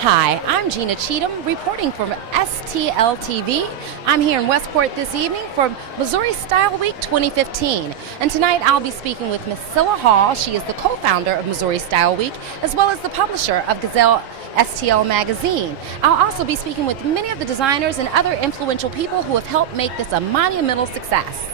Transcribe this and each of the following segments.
Hi, I'm Gina Cheatham reporting from STL TV. I'm here in Westport this evening for Missouri Style Week 2015. And tonight I'll be speaking with Miss Scylla Hall. She is the co-founder of Missouri Style Week, as well as the publisher of Gazelle STL magazine. I'll also be speaking with many of the designers and other influential people who have helped make this a monumental success.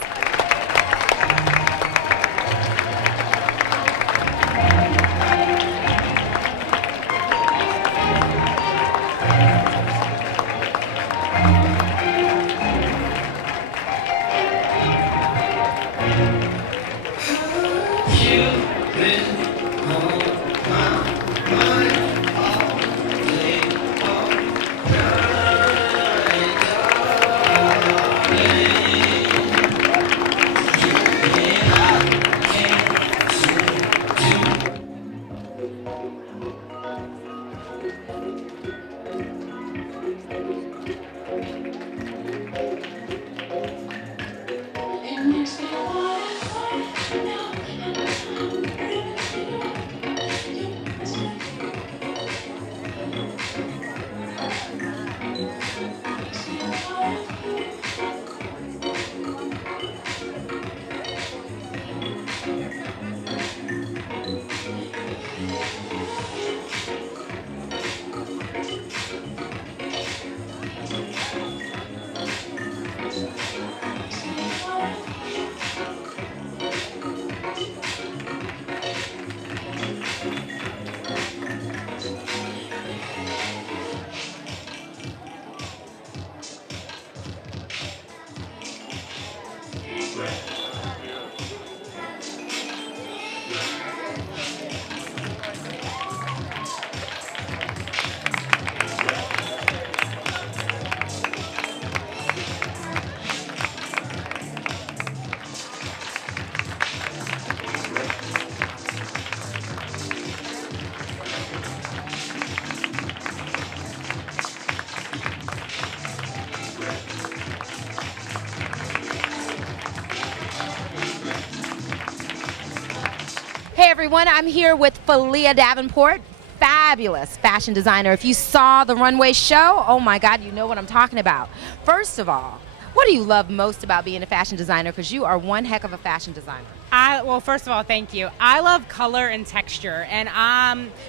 Hey everyone, I'm here with Falia Davenport, fabulous fashion designer. If you saw the runway show, oh my God, you know what I'm talking about. First of all, what do you love most about being a fashion designer? Because you are one heck of a fashion designer. Well, first of all, thank you. I love color and texture, and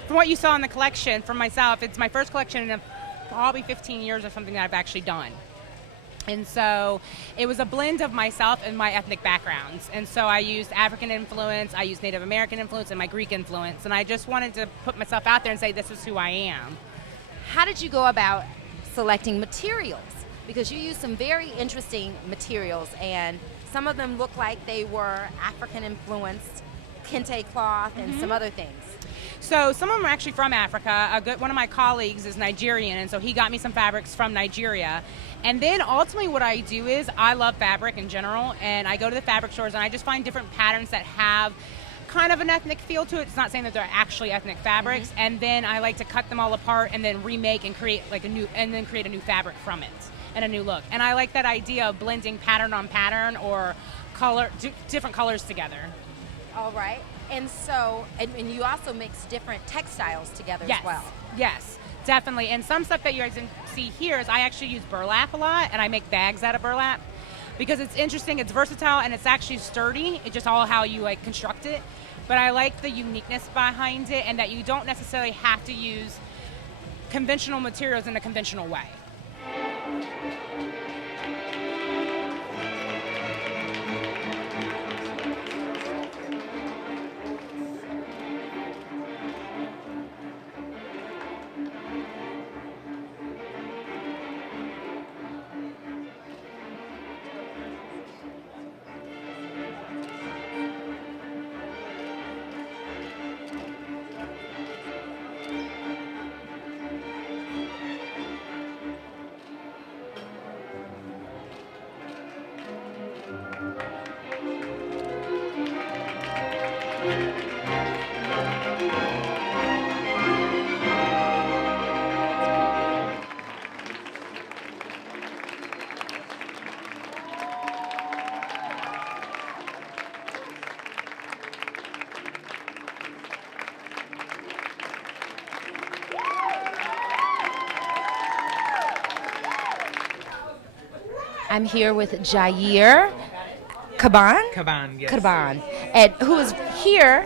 from what you saw in the collection, for myself, it's my first collection in probably 15 years or something that I've actually done. And so it was a blend of myself and my ethnic backgrounds. And so I used African influence, I used Native American influence, and my Greek influence. And I just wanted to put myself out there and say, this is who I am. How did you go about selecting materials? Because you used some very interesting materials, and some of them look like they were African influenced, kente cloth, and some other things. So some of them are actually from Africa. One of my colleagues is Nigerian, and so he got me some fabrics from Nigeria. And then ultimately what I do is I love fabric in general, and I go to the fabric stores and I just find different patterns that have kind of an ethnic feel to it. It's not saying that they're actually ethnic fabrics, and then I like to cut them all apart and then remake and create like create a new fabric from it and a new look. And I like that idea of blending pattern on pattern or different colors together. All right. And so, and you also mix different textiles together as well. Yes, definitely. And some stuff that you guys can see here is I actually use burlap a lot, and I make bags out of burlap because it's interesting, it's versatile, and it's actually sturdy. It's just all how you like construct it. But I like the uniqueness behind it, and that you don't necessarily have to use conventional materials in a conventional way. I'm here with Jair Caban. Caban, yes. Caban, and who is here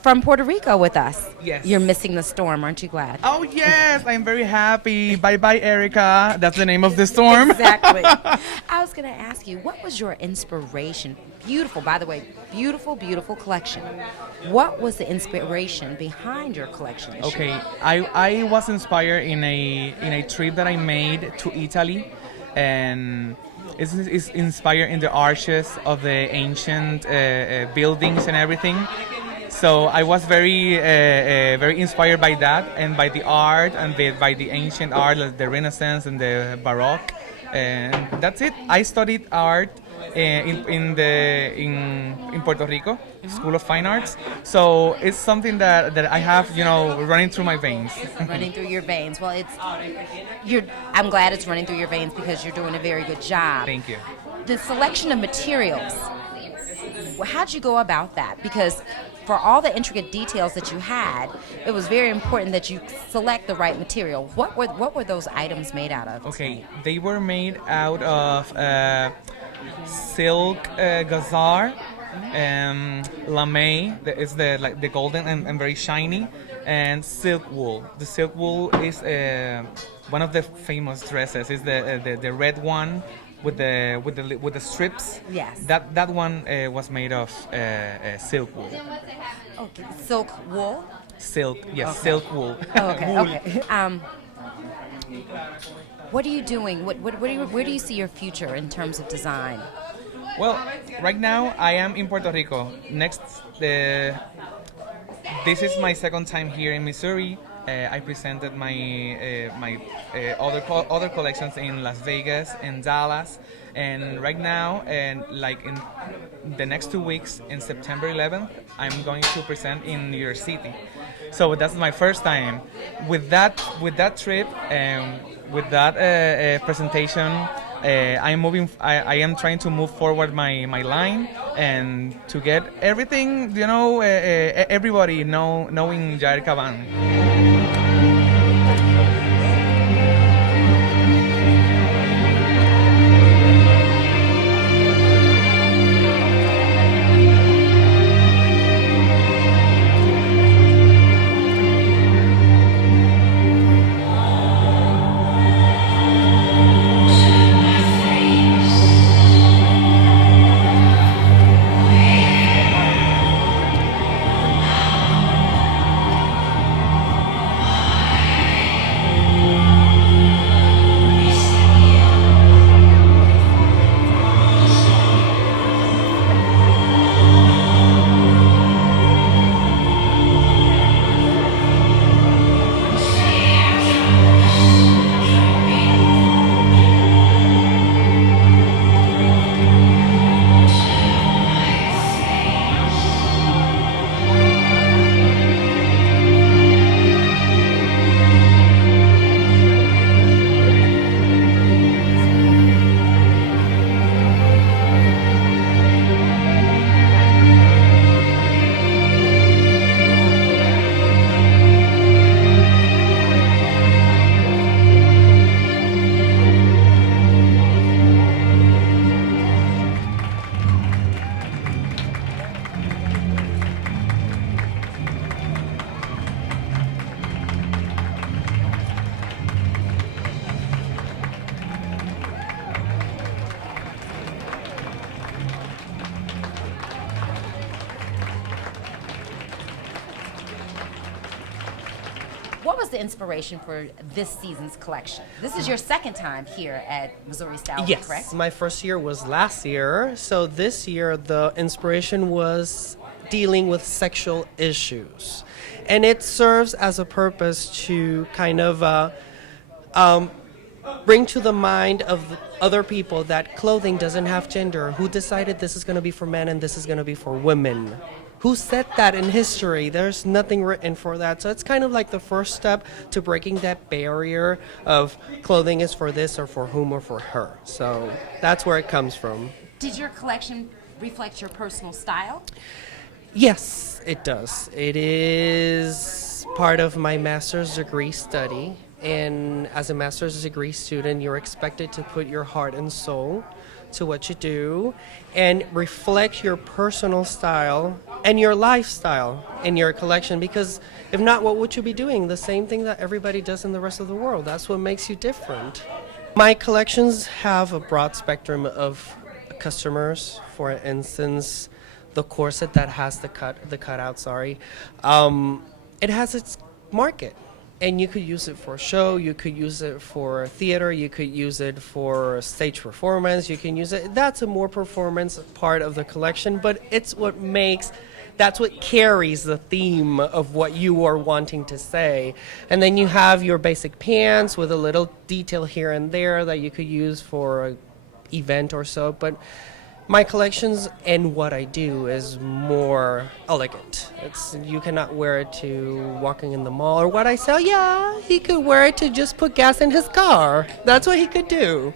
from Puerto Rico with us. Yes. You're missing the storm, aren't you glad? Oh yes, I'm very happy. Bye bye, Erica. That's the name of the storm. Exactly. I was going to ask you, what was your inspiration? Beautiful, by the way, beautiful, beautiful collection. What was the inspiration behind your collection this year? Okay, I was inspired in a trip that I made to Italy, and it's inspired in the arches of the ancient buildings and everything. So I was very inspired by that and by the art and by the ancient art, like the Renaissance and the Baroque, and that's it. I studied art in Puerto Rico, School of Fine Arts. So it's something that I have, running through my veins. Running through your veins. Well, I'm glad it's running through your veins because you're doing a very good job. Thank you. The selection of materials. How'd you go about that? Because for all the intricate details that you had, it was very important that you select the right material. What were those items made out of? Okay, they were made out of silk gazar, lame, that is the golden and very shiny, and silk wool. The silk wool is one of the famous dresses. Is the red one with the strips. Yes. That one was made of silk wool. Okay. Silk wool. Silk, yes, Okay. silk wool. Okay. Wool. Okay. What are you doing? Where do you see your future in terms of design? Well, right now I am in Puerto Rico. This is my second time here in Missouri. I presented my other collections in Las Vegas and Dallas, and right now, and like in the next 2 weeks, in September 11th, I'm going to present in New York City. So that's my first time. With that trip and with that presentation, I am trying to move forward my line and to get everything, everybody knowing Jair Caban. What was the inspiration for this season's collection? This is your second time here at Missouri Style Week, Yes, correct? my first year was last year. So this year, the inspiration was dealing with sexual issues. And it serves as a purpose to kind of bring to the mind of other people that clothing doesn't have gender. Who decided this is going to be for men and this is going to be for women? Who said that in history? There's nothing written for that. So it's kind of like the first step to breaking that barrier of clothing is for this or for whom or for her. So that's where it comes from. Did your collection reflect your personal style? Yes, it does. It is part of my master's degree study and as a master's degree student, you're expected to put your heart and soul to what you do and reflect your personal style and your lifestyle in your collection, because if not, what would you be doing? The same thing that everybody does in the rest of the world. That's what makes you different. My collections have a broad spectrum of customers. For instance, the corset that has the cutout, it has its market. And you could use it for a show, you could use it for theater, you could use it for stage performance, you can use it. That's a more performance part of the collection, but that's what carries the theme of what you are wanting to say. And then you have your basic pants with a little detail here and there that you could use for an event or so. But my collections and what I do is more elegant. You cannot wear it to walking in the mall, or what I sell, yeah, he could wear it to just put gas in his car. That's what he could do.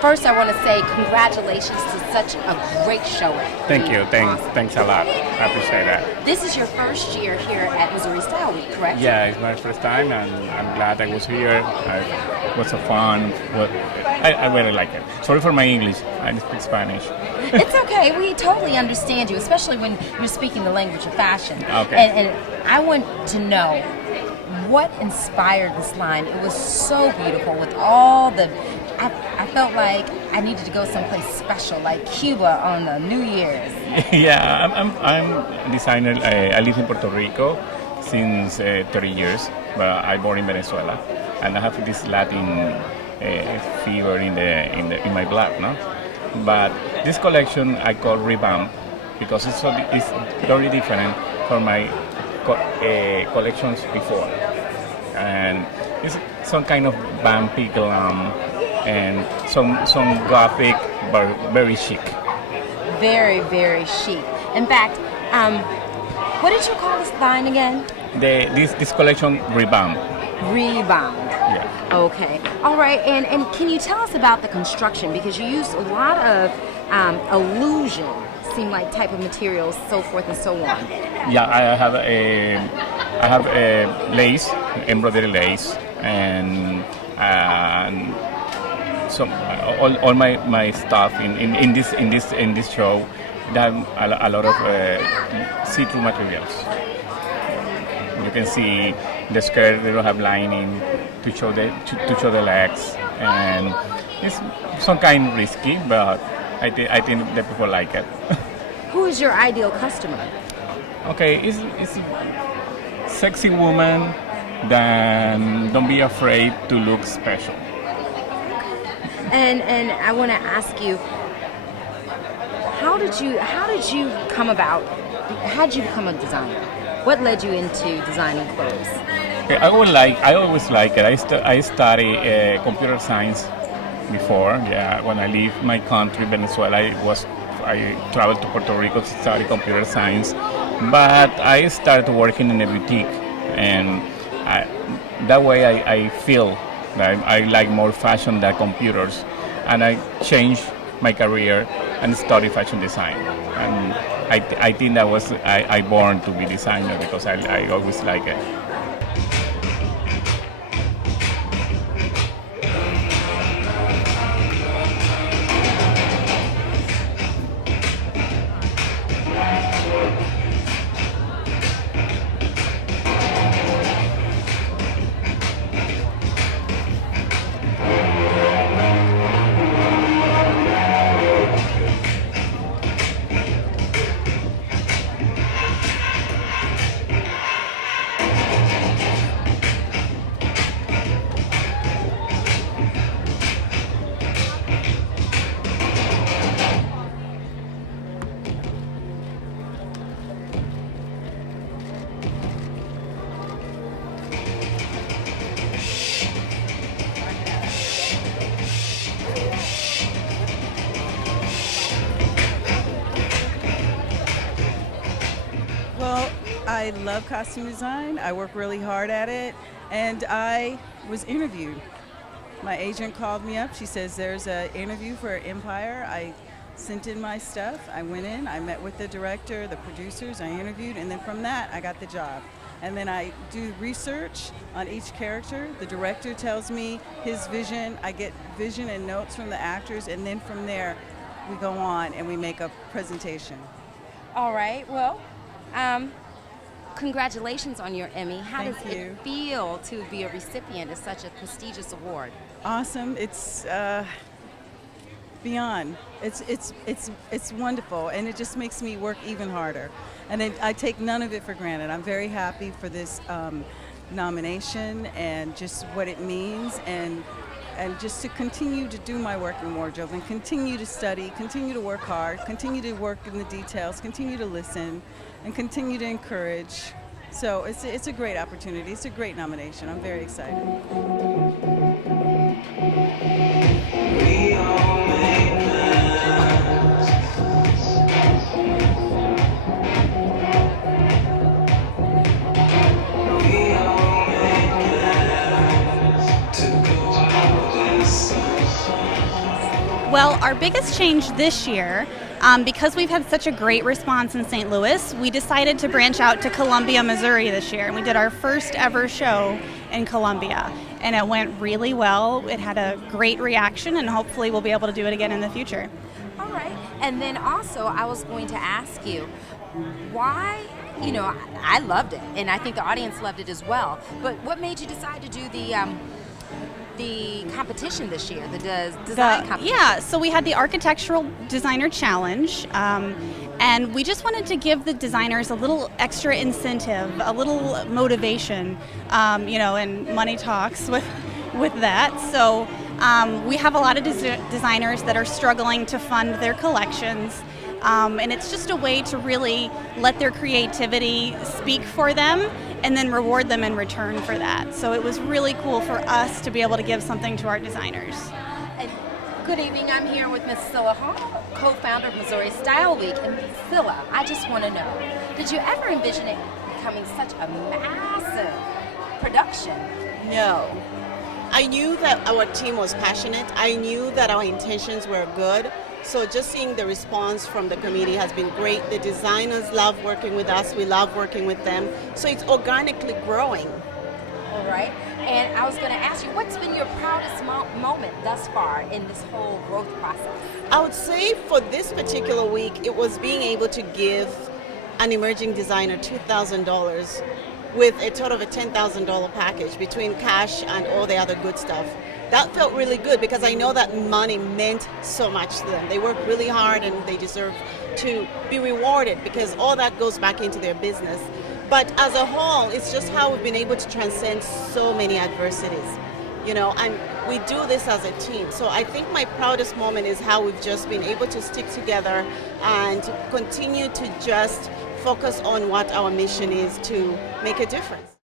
First, I want to say congratulations to such a great showing. Thank you. Awesome. Thanks a lot. I appreciate that. This is your first year here at Missouri Style Week, correct? Yeah, it's my first time, and I'm glad I was here. It was a fun. I really like it. Sorry for my English. I speak Spanish. It's okay. We totally understand you, especially when you're speaking the language of fashion. Okay. And I want to know what inspired this line. It was so beautiful with all the. I felt like I needed to go someplace special, like Cuba on the New Year's. Yeah, I'm a designer. I live in Puerto Rico since 30 years, but I born in Venezuela, and I have this Latin fever in my blood, no? But this collection I call Revamp because it's very different from my collections before, and it's some kind of vampy glam and some gothic, but very chic. Very, very chic. In fact, what did you call this line again? This collection Revamp. Rebound. Yeah. Okay. All right. And can you tell us about the construction? Because you used a lot of illusion, seem like type of materials, so forth and so on. Yeah, I have a lace, embroidery lace, and some all my stuff in this show. They have a lot of see-through materials. You can see the skirt; they don't have lining to show the legs, and it's some kind of risky, but I think the people like it. Who is your ideal customer? Okay, it's a sexy woman that don't be afraid to look special. And I want to ask you, how did you come about? How did you become a designer? What led you into designing clothes? Okay, I always like it. I study computer science before. Yeah, when I leave my country, Venezuela, I traveled to Puerto Rico to study computer science. But I started working in a boutique, and that way I feel that I like more fashion than computers, and I changed my career and study fashion design. And I think that was I born to be designer because I always like it. Well, I love costume design. I work really hard at it, and I was interviewed. My agent called me up. She says there's an interview for Empire. I sent in my stuff. I went in. I met with the director, the producers. I interviewed, and then from that, I got the job. And then I do research on each character. The director tells me his vision. I get vision and notes from the actors, and then from there, we go on and we make a presentation. All right. Well, congratulations on your Emmy. How Thank does you. it feel to be a recipient of such a prestigious award? Awesome. It's beyond. It's wonderful, and it just makes me work even harder. And I take none of it for granted. I'm very happy for this nomination and just what it means, and just to continue to do my work in wardrobe and continue to study, continue to work hard, continue to work in the details, continue to listen, and continue to encourage. So it's a great opportunity. It's a great nomination. I'm very excited. Well, our biggest change this year, because we've had such a great response in St. Louis, we decided to branch out to Columbia, Missouri this year. And we did our first ever show in Columbia. And it went really well. It had a great reaction, and hopefully we'll be able to do it again in the future. All right. And then also, I was going to ask you, why, I loved it, and I think the audience loved it as well. But what made you decide to do the competition this year, the design competition? Yeah, so we had the Architectural Designer Challenge, and we just wanted to give the designers a little extra incentive, a little motivation, and money talks with that. So we have a lot of designers that are struggling to fund their collections, and it's just a way to really let their creativity speak for them and then reward them in return for that. So it was really cool for us to be able to give something to our designers. And good evening. I'm here with Ms. Scylla Hall, co-founder of Missouri Style Week. And Scylla, I just want to know, did you ever envision it becoming such a massive production? No. I knew that our team was passionate. I knew that our intentions were good. So just seeing the response from the community has been great. The designers love working with us. We love working with them. So it's organically growing. All right. And I was going to ask you, what's been your proudest moment thus far in this whole growth process? I would say for this particular week, it was being able to give an emerging designer $2,000 with a total of a $10,000 package between cash and all the other good stuff. That felt really good because I know that money meant so much to them. They work really hard and they deserve to be rewarded because all that goes back into their business. But as a whole, it's just how we've been able to transcend so many adversities. and we do this as a team. So I think my proudest moment is how we've just been able to stick together and continue to just focus on what our mission is to make a difference.